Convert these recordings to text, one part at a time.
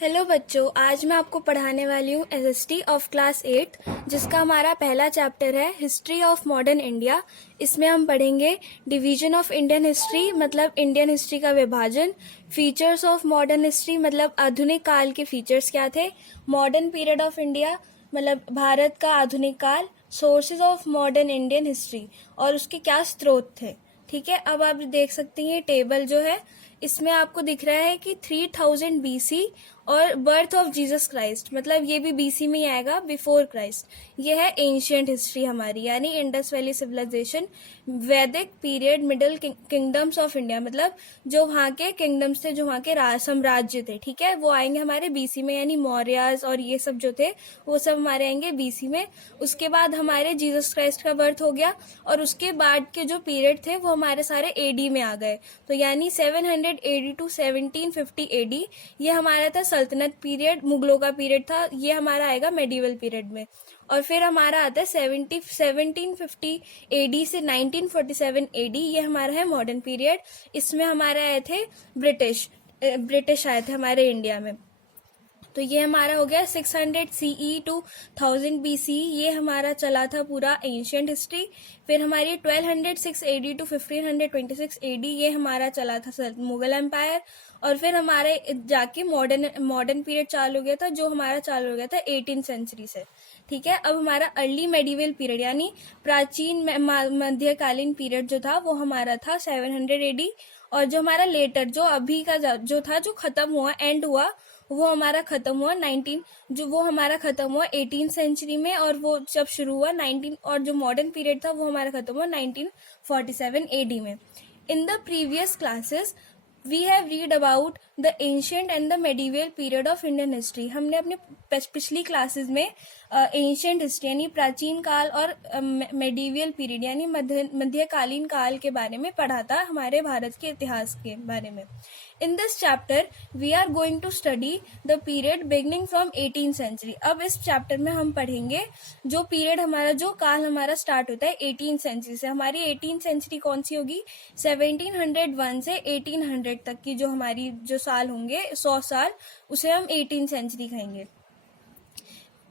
Hello बच्चों, आज मैं आपको पढ़ाने वाली हूँ एसएसटी ऑफ क्लास 8 जिसका हमारा पहला चैप्टर है हिस्ट्री ऑफ मॉडर्न इंडिया। इसमें हम पढ़ेंगे डिवीजन ऑफ इंडियन हिस्ट्री मतलब इंडियन हिस्ट्री का विभाजन, फीचर्स ऑफ मॉडर्न हिस्ट्री मतलब आधुनिक काल के फीचर्स क्या थे, मॉडर्न पीरियड ऑफ इंडिया मतलब भारत का आधुनिक काल, sources of modern Indian history और उसके क्या स्रोत थे। ठीक है, अब आप देख सकते हैं ये टेबल जो है इसमें आपको दिख रहा है कि 3000 बीसी और बर्थ ऑफ जीसस क्राइस्ट मतलब ये भी बीसी में ही आएगा, बिफोर क्राइस्ट। ये है एंशियंट हिस्ट्री हमारी, यानी इंडस वैली सिविलाइजेशन, वैदिक period, middle kingdoms of India मतलब जो वहाँ के किंगडम्स थे, जो वहाँ के साम्राज्य थे। ठीक है, वो आएंगे हमारे बीसी में, यानी मौर्यास और ये सब जो थे वो सब हमारे आएंगे बीसी में। उसके बाद हमारे जीसस क्राइस्ट का बर्थ हो गया और उसके बाद के जो पीरियड थे वो हमारे सारे एडी में आ गए, तो यानी 700 एडी टू 1750 एडी ये हमारा था सल्तनत पीरियड, मुगलों का पीरियड था, ये हमारा आएगा मेडिवल पीरियड में। और फिर हमारा आता है 1750 एडी से 1947 एडी, ये हमारा है मॉडर्न पीरियड। इसमें हमारे आए थे ब्रिटिश आए थे हमारे इंडिया में, तो ये हमारा हो गया 600 सीई टू 1000 बीसी, ये हमारा चला था पूरा एंशियंट हिस्ट्री। फिर हमारी 1206 एडी टू 1526 एडी ये हमारा चला था मुगल एम्पायर। और फिर हमारे जाके मॉडर्न पीरियड चालू हो गया था, जो हमारा चालू हो गया था 18th सेंचुरी से। ठीक है, अब हमारा अर्ली मेडिवल पीरियड यानी प्राचीन मध्यकालीन पीरियड जो था वो हमारा था 700 एडी। और जो हमारा लेटर जो अभी का जो था जो खत्म हुआ, एंड हुआ, वो हमारा खत्म हुआ 18th सेंचुरी में, और वो जब शुरू हुआ 19, और जो मॉडर्न पीरियड था वो हमारा खत्म हुआ 1947 एडी में। In the previous classes we have read about the ancient and the medieval period of Indian history. हमने अपने पिछली क्लासेस में एंशियंट हिस्ट्री यानी प्राचीन काल और मेडिवल पीरियड यानी मध्यकालीन काल के बारे में पढ़ा था, हमारे भारत के इतिहास के बारे में। In this chapter we are going to study the period beginning from 18th century. अब इस चैप्टर में हम पढ़ेंगे जो पीरियड हमारा, जो काल हमारा स्टार्ट होता है 18th सेंचुरी से। हमारी 18th सेंचुरी कौन सी होगी? 1701 से 1800 तक की जो हमारी जो साल होंगे 100 साल, उसे हम 18th सेंचुरी कहेंगे।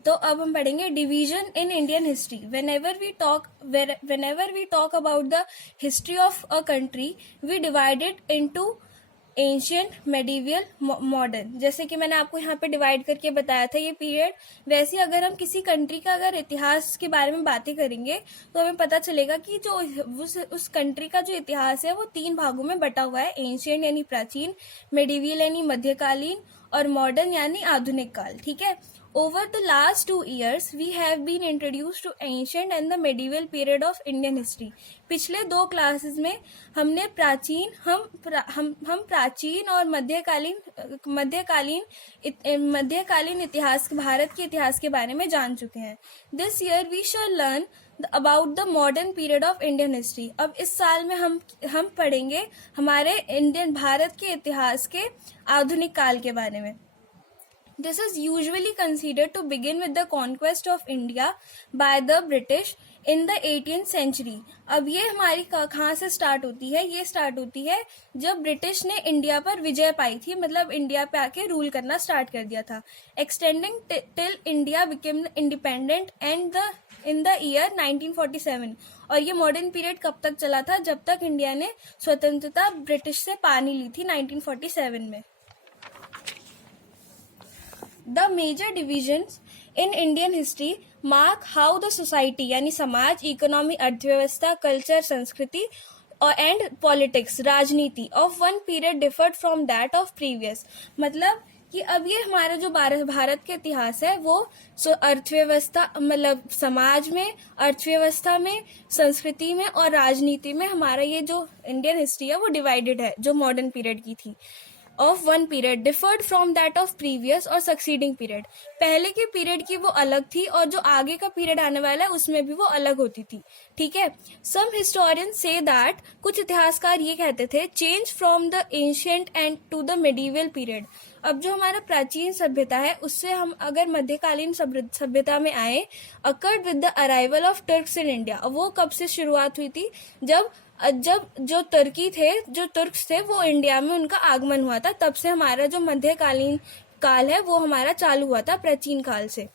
तो अब हम पढ़ेंगे division in Indian history. whenever we talk about the history of a country we divide it into ancient, medieval, modern. जैसे कि मैंने आपको यहाँ पे डिवाइड करके बताया था ये पीरियड, वैसे अगर हम किसी कंट्री का अगर इतिहास के बारे में बातें करेंगे तो हमें पता चलेगा कि जो उस कंट्री का जो इतिहास है वो 3 भागों में बटा हुआ है, एंशियंट यानी प्राचीन, मेडिवल यानी मध्यकालीन और मॉडर्न यानी आधुनिक काल। ठीक है, over the last 2 years we have been introduced to ancient and the medieval period of Indian history। पिछले 2 क्लासेस में हमने प्राचीन और मध्यकालीन इतिहास, भारत के इतिहास के बारे में जान चुके हैं। This year we shall learn about the modern period of Indian history। अब इस साल में हम पढ़ेंगे हमारे भारत के इतिहास के आधुनिक काल के बारे में। This is usually considered to begin with the conquest of India by the British in the 18th century। अब ये हमारी कहाँ से स्टार्ट होती है? ये स्टार्ट होती है जब ब्रिटिश ने इंडिया पर विजय पाई थी, मतलब इंडिया पे आके रूल करना स्टार्ट कर दिया था। Extending till India became independent and in the year 1947। और ये मॉडर्न पीरियड कब तक चला था? जब तक इंडिया ने स्वतंत्रता ब्रिटिश से पानी ली थी 1947 में। The major divisions in Indian history mark how the society यानी समाज, इकोनॉमी, अर्थव्यवस्था, कल्चर, संस्कृति and politics राजनीति of one period differed from that of previous। मतलब कि अब ये हमारा जो भारत के इतिहास है वो अर्थव्यवस्था मतलब समाज में, अर्थव्यवस्था में, संस्कृति में और राजनीति में हमारा ये जो इंडियन हिस्ट्री है वो डिवाइडेड है, जो मॉडर्न पीरियड की थी। Of one period deferred from that of previous और सक्सीडिंग पीरियड। पहले के पीरियड की वो अलग थी और जो आगे का पीरियड आने वाला है उसमें भी वो अलग होती थी। ठीक है, सम हिस्टोरियन से दैट, कुछ इतिहासकार ये कहते थे, change from the ancient and to the medieval period. अब जो हमारा प्राचीन सभ्यता है उससे हम अगर मध्यकालीन सभ्यता में आए, occurred with the arrival of Turks in India. वो कब से शुरुआत हुई थी? जब जो तुर्क्स थे वो इंडिया में उनका आगमन हुआ था, तब से हमारा जो मध्यकालीन काल है वो हमारा चालू हुआ था प्राचीन काल से।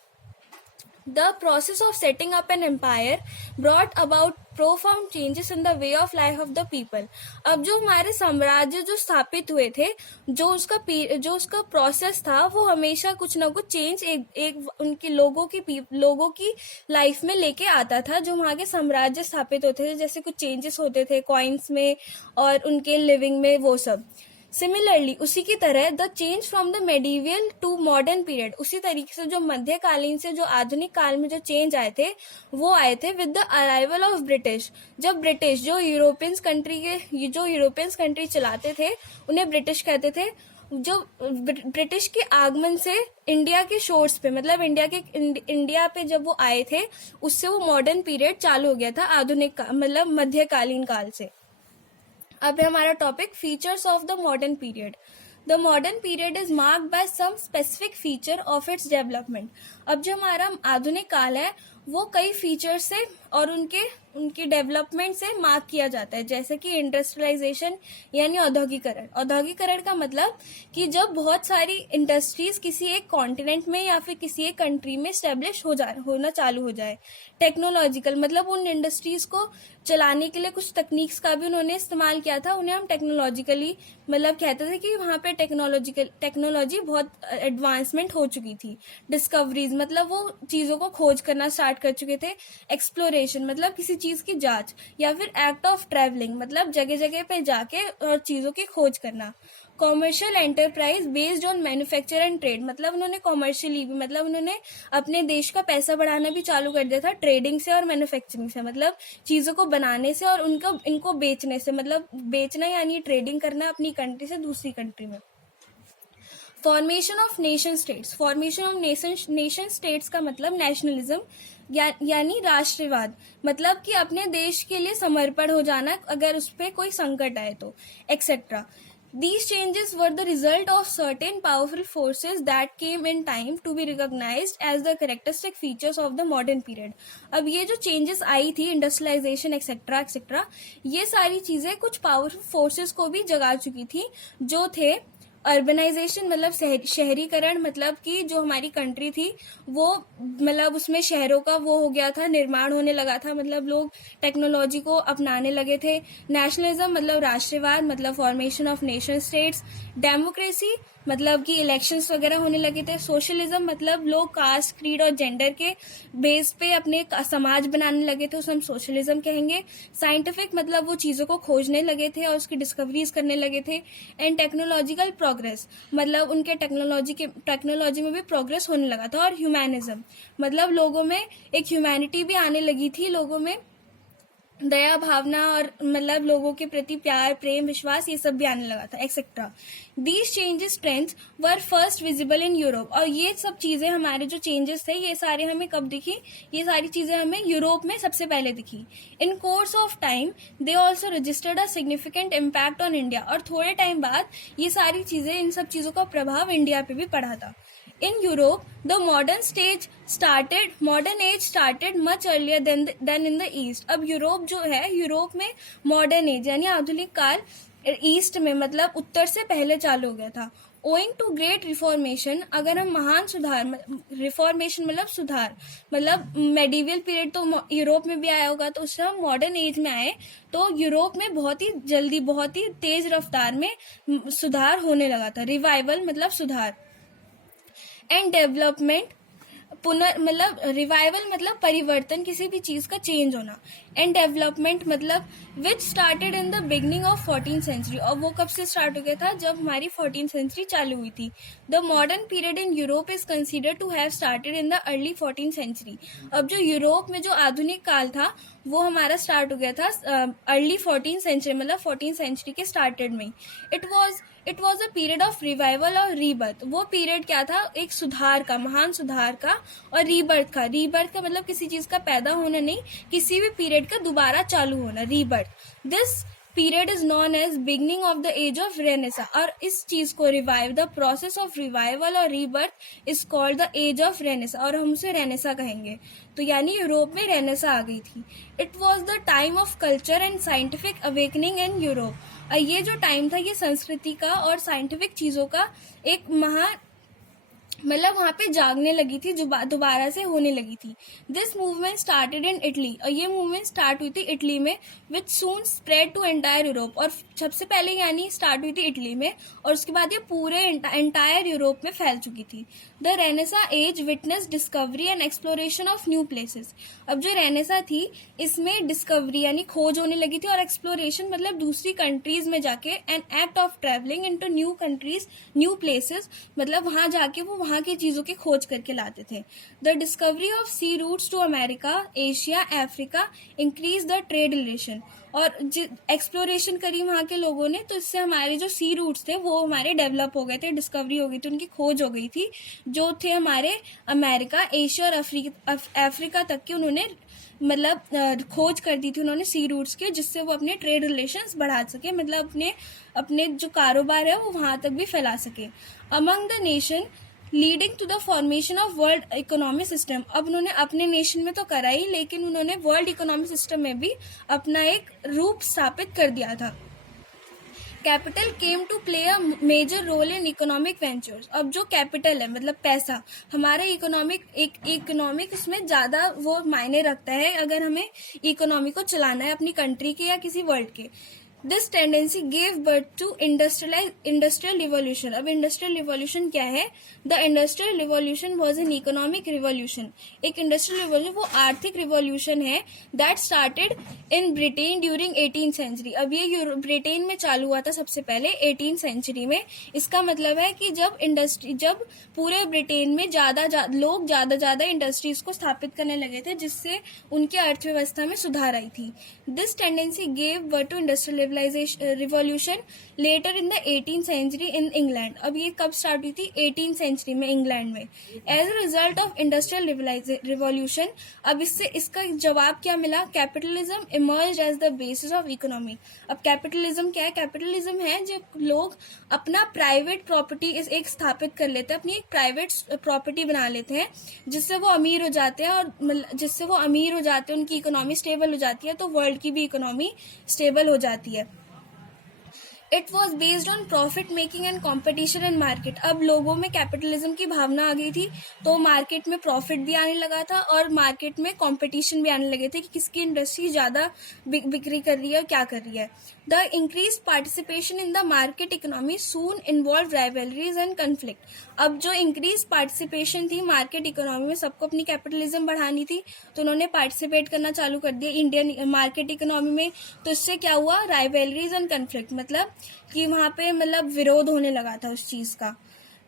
The process of setting up an empire brought about profound changes in the way of life of the people. अब जो हमारे साम्राज्य जो स्थापित हुए थे, जो उसका प्रोसेस था, वो हमेशा कुछ ना कुछ चेंज एक उनके लोगों की लाइफ में लेके आता था। जो वहाँ के साम्राज्य स्थापित होते थे, जैसे कुछ चेंजेस होते थे कॉइन्स में और उनके लिविंग में, वो सब। सिमिलरली उसी की तरह the change from the medieval to modern period, उसी तरीके से जो मध्यकालीन से जो आधुनिक काल में जो चेंज आए थे, वो आए थे with the arrival of British. जब ब्रिटिश जो यूरोपियंस कंट्री चलाते थे, उन्हें ब्रिटिश कहते थे। जो ब्रिटिश के आगमन से इंडिया के शोर्स पे, मतलब इंडिया पे जब वो आए थे, उससे वो मॉडर्न पीरियड चालू हो गया था, आधुनिक मतलब मध्यकालीन काल से। अब है हमारा topic features of the modern period. The modern period is marked by some specific feature of its development. अब जो हमारा आधुनिक काल है, वो कई फीचर से और उनके डेवलपमेंट से मार्क किया जाता है, जैसे कि इंडस्ट्रियलाइजेशन यानी औद्योगिकरण। औद्योगिकरण का मतलब कि जब बहुत सारी इंडस्ट्रीज किसी एक कॉन्टिनेंट में या फिर किसी एक कंट्री में स्टेब्लिश होना चालू हो जाए। टेक्नोलॉजिकल मतलब उन इंडस्ट्रीज को चलाने के लिए कुछ तकनीक्स का भी उन्होंने इस्तेमाल किया था, उन्हें हम टेक्नोलॉजिकली मतलब कहते थे कि वहाँ पे टेक्नोलॉजी बहुत एडवांसमेंट हो चुकी थी। डिस्कवरीज मतलब वो चीज़ों को खोज करना स्टार्ट कर चुके थे। एक्सप्लोरेशन मतलब किसी चीज़ की जांच, या फिर एक्ट ऑफ ट्रैवलिंग मतलब जगह जगह पे जाके और चीज़ों की खोज करना। Commercial enterprise based on manufacture and trade मतलब उन्होंने कॉमर्शियली भी मतलब उन्होंने अपने देश का पैसा बढ़ाना भी चालू कर दिया था ट्रेडिंग से और मैन्युफैक्चरिंग से, मतलब चीज़ों को बनाने से और इनको बेचने से, मतलब बेचना यानी ट्रेडिंग करना अपनी कंट्री से दूसरी कंट्री में। Formation of nation states. Formation of nation states का मतलब नेशनलिज्म यानी राष्ट्रवाद, मतलब कि अपने देश के लिए समर्पण हो जाना अगर उस पर कोई संकट आए तो, etcetera. These changes were the result of certain powerful forces that came in time to be recognized as the characteristic features of the modern period. अब ये जो changes आई थी, इंडस्ट्रियलाइजेशन एक्सेट्रा एक्सेट्रा, ये सारी चीजें कुछ पावरफुल फोर्सेस को भी जगा चुकी थी, जो थे अर्बनाइजेशन मतलब शहरीकरण, मतलब कि जो हमारी कंट्री थी वो मतलब उसमें शहरों का वो हो गया था, निर्माण होने लगा था, मतलब लोग टेक्नोलॉजी को अपनाने लगे थे। नेशनलिज्म मतलब राष्ट्रवाद, मतलब formation of nation states. Democracy मतलब कि इलेक्शंस वगैरह होने लगे थे। सोशलिज्म मतलब लोग कास्ट, क्रीड और जेंडर के बेस पे अपने समाज बनाने लगे थे, उसे हम सोशलिज्म कहेंगे। साइंटिफिक मतलब वो चीज़ों को खोजने लगे थे और उसकी डिस्कवरीज करने लगे थे। एंड टेक्नोलॉजिकल प्रोग्रेस मतलब उनके टेक्नोलॉजी में भी प्रोग्रेस होने लगा था। और ह्यूमैनिज्म मतलब लोगों में एक ह्यूमैनिटी भी आने लगी थी, लोगों में दया भावना और मतलब लोगों के प्रति प्यार, प्रेम, विश्वास, ये सब भी आने लगा था, etcetera. These changes trends were first visible in Europe. और ये सब चीज़ें हमारे जो चेंजेस थे, ये सारे हमें कब दिखी? ये सारी चीज़ें हमें यूरोप में सबसे पहले दिखी। In course of time they also registered a significant impact on India. और थोड़े टाइम बाद ये सारी चीज़ें, इन सब चीज़ों का प्रभाव इंडिया पे भी पड़ा था। In Europe, the modern age started much earlier than in the East. अब यूरोप जो है, यूरोप में मॉडर्न एज यानी आधुनिक काल ईस्ट में मतलब उत्तर से पहले चालू हो गया था। Owing to great reformation, अगर हम महान सुधार, रिफॉर्मेशन मतलब सुधार, मतलब मेडिवल पीरियड तो यूरोप में भी आया होगा, तो उससे हम मॉडर्न एज में आए तो यूरोप में बहुत ही जल्दी, बहुत ही तेज रफ्तार में सुधार होने लगा था। रिवाइवल मतलब सुधार। एंड डेवलपमेंट मतलब रिवाइवल मतलब परिवर्तन, किसी भी चीज का चेंज होना। एंड डेवलपमेंट मतलब which started in the beginning of 14th century. और वो कब से स्टार्ट हो गया था? जब हमारी 14th सेंचुरी चालू हुई थी। The modern period in Europe is considered to have started in the early 14th century. अब जो यूरोप में जो आधुनिक काल था वो हमारा स्टार्ट हो गया था अर्ली 14th सेंचुरी, मतलब 14th सेंचुरी के स्टार्टेड में। It was a period of revival और रीबर्थ। वो पीरियड क्या था? एक सुधार का, महान सुधार का, और रीबर्थ का। रीबर्थ का मतलब किसी चीज का पैदा होना नहीं, किसी भी पीरियड का दोबारा चालू होना, rebirth. This period is known as beginning of the age of renaissance. और इस चीज को revive, the process of revival और rebirth is called the age of renaissance, और हम उसे रेनेसा कहेंगे। तो यानी यूरोप में रेनेसा आ गई थी। It was the time of culture and scientific awakening in Europe. ये जो टाइम था, ये संस्कृति का और साइंटिफिक चीजों का एक मतलब वहाँ पे जागने लगी थी, जो दोबारा से होने लगी थी। This movement started in Italy, और ये मूवमेंट स्टार्ट हुई थी इटली में, विच सून स्प्रेड टू एंटायर यूरोप, और सबसे पहले यानी स्टार्ट हुई थी इटली में, और उसके बाद ये पूरे एंटायर यूरोप में फैल चुकी थी। The renaissance age witness discovery and exploration of new places. अब जो रेनेसा थी इसमें डिस्कवरी यानी खोज होने लगी थी, और एक्सप्लोरेशन मतलब दूसरी कंट्रीज में जाके, an act of travelling into new countries new places, मतलब वहां जाके वो वहां की चीजों की खोज करके लाते थे। The discovery of sea routes to America, Asia, Africa increase the trade relation, और एक्सप्लोरेशन करी वहां के लोगों ने, तो इससे हमारे जो सी रूट्स थे वो हमारे डेवलप हो गए थे, डिस्कवरी हो गई थी, उनकी खोज हो गई थी, जो थे हमारे अमेरिका, एशिया और अफ्रीका तक के उन्होंने मतलब खोज कर दी थी उन्होंने सी रूट्स के, जिससे वो अपने ट्रेड रिलेशंस बढ़ा सके, मतलब अपने अपने जो कारोबार है वो वहां तक भी फैला सके। Among the nation leading to the formation of world economic system. अब उन्होंने अपने नेशन में तो करा ही, लेकिन उन्होंने वर्ल्ड इकोनॉमिक सिस्टम में भी अपना एक रूप स्थापित कर दिया था। Capital came to play a major role in economic ventures. अब जो कैपिटल है मतलब पैसा, हमारा इकोनॉमिक उसमें ज़्यादा वो मायने रखता है अगर हमें इकोनॉमी को चलाना है अपनी कंट्री के या किसी वर्ल्ड के। This tendency gave birth to industrial revolution. अब इंडस्ट्रियल रिवॉल्यूशन क्या है? The industrial revolution was an economic revolution. एक इंडस्ट्रियल रिवॉल्यूशन वो आर्थिक रिवॉल्यूशन है that started in Britain during 18th century. अब ये ब्रिटेन में चालू हुआ था सबसे पहले 18th सेंचुरी में। इसका मतलब है कि जब पूरे ब्रिटेन में लोग ज्यादा इंडस्ट्रीज को स्थापित करने लगे थे, जिससे उनकी अर्थव्यवस्था में सुधार आई थी। This tendency gave birth to industrial revolution later in the 18th century in England. अब ये कब स्टार्ट हुई थी? 18th सेंचुरी में इंग्लैंड में। As a result of industrial revolution, अब इसका जवाब क्या मिला? Capitalism emerge as the basis of economy. अब कैपिटलिज्म क्या है? कैपिटलिज्म है जब लोग अपना प्राइवेट प्रॉपर्टी एक स्थापित कर लेते हैं, अपनी एक प्राइवेट प्रॉपर्टी बना लेते हैं, जिससे वो अमीर हो जाते हैं, और जिससे वो अमीर हो जाते हैं, उनकी इकोनॉमी स्टेबल हो जाती है, तो वर्ल्ड की भी इकोनॉमी स्टेबल हो जाती है। It was based on profit making and competition in market. अब लोगों में कैपिटलिज्म की भावना आ गई थी, तो मार्केट में प्रॉफिट भी आने लगा था, और मार्केट में कॉम्पिटिशन भी आने लगे थे कि किसकी इंडस्ट्री ज़्यादा बिक्री कर रही है और क्या कर रही है। The increase participation in the market economy soon involve rivalries and conflict. अब जो इंक्रीज पार्टिसिपेशन थी मार्केट इकोनॉमी में, सबको अपनी कैपिटलिज्म बढ़ानी थी, तो उन्होंने पार्टिसिपेट करना चालू कर दिया इंडियन मार्केट इकोनॉमी में। तो इससे क्या हुआ? राइवलरीज एंड कन्फ्लिक्ट, मतलब कि वहां पे मतलब विरोध होने लगा था उस चीज का।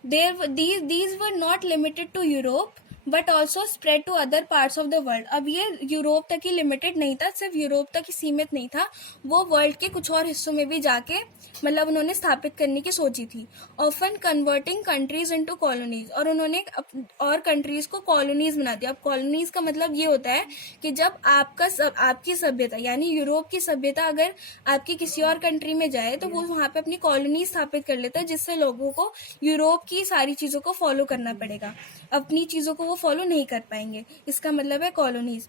these were not limited to Europe but also spread to other parts of the world. अब ये यूरोप तक ही लिमिटेड नहीं था, सिर्फ यूरोप तक ही सीमित नहीं था, वो वर्ल्ड के कुछ और हिस्सों में भी जाके मतलब उन्होंने स्थापित करने की सोची थी। Often converting countries into colonies, और उन्होंने और कंट्रीज को कॉलोनीज बना दिया। अब कॉलोनीज का मतलब ये होता है कि जब आपकी सभ्यता यानी यूरोप की सभ्यता अगर आपकी किसी और कंट्री में जाए, तो वो वहां पे अपनी कॉलोनी स्थापित कर लेता है, जिससे लोगों को यूरोप की सारी चीजों को फॉलो करना पड़ेगा, अपनी चीजों को वो फॉलो नहीं कर पाएंगे। इसका मतलब है colonies.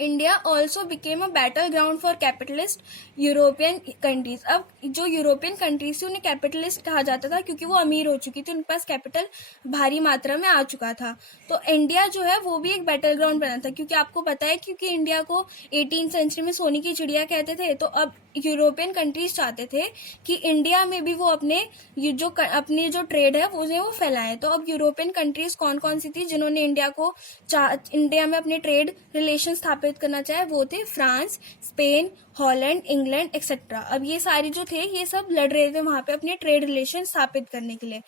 India also became a battle ground for capitalist European countries. अब जो यूरोपियन कंट्रीज थी उन्हें कैपिटलिस्ट कहा जाता था, क्योंकि वो अमीर हो चुकी थी, उनके पास कैपिटल भारी मात्रा में आ चुका था। तो इंडिया जो है वो भी एक बैटल ग्राउंड बना था, क्योंकि आपको पता है क्योंकि इंडिया को 18th सेंचुरी में सोने की चिड़िया कहते थे, तो अब यूरोपियन कंट्रीज चाहते थे कि इंडिया में भी वो अपने जो ट्रेड है वो फैलाएं। तो अब यूरोपियन कंट्रीज कौन कौन सी थी जिन्होंने इंडिया में अपने ट्रेड रिलेशन स्थापित करना चाहे? वो थे France, Spain, Holland, England etcetera. अब ये सारे जो थे ये सब लड़ रहे थे वहां पे अपने ट्रेड रिलेशन स्थापित करने के लिए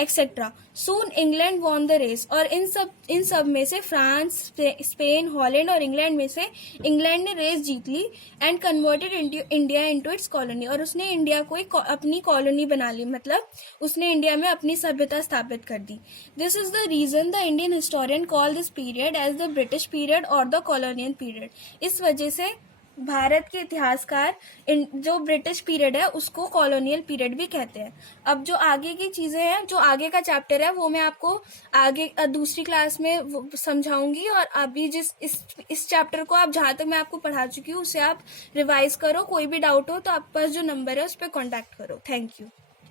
etcetera. Soon England won the race, और इन सब में से फ्रांस, स्पेन, हॉलैंड और इंग्लैंड में से इंग्लैंड ने रेस जीत ली and converted India into its colony, और उसने इंडिया को एक अपनी कॉलोनी बना ली, मतलब उसने इंडिया में अपनी सभ्यता स्थापित कर दी। This is the reason the Indian historian call this period as the British period और द कॉलोनियल पीरियड। इस वजह से भारत के इतिहासकार जो ब्रिटिश पीरियड है उसको कॉलोनियल पीरियड भी कहते हैं। अब जो आगे की चीजें हैं, जो आगे का चैप्टर है, वो मैं आपको आगे दूसरी क्लास में समझाऊंगी। और अभी इस चैप्टर को आप जहां तक मैं आपको पढ़ा चुकी हूँ उसे आप रिवाइज करो। कोई भी डाउट हो तो आपके पास जो नंबर है उस पर कॉन्टैक्ट करो। Thank you.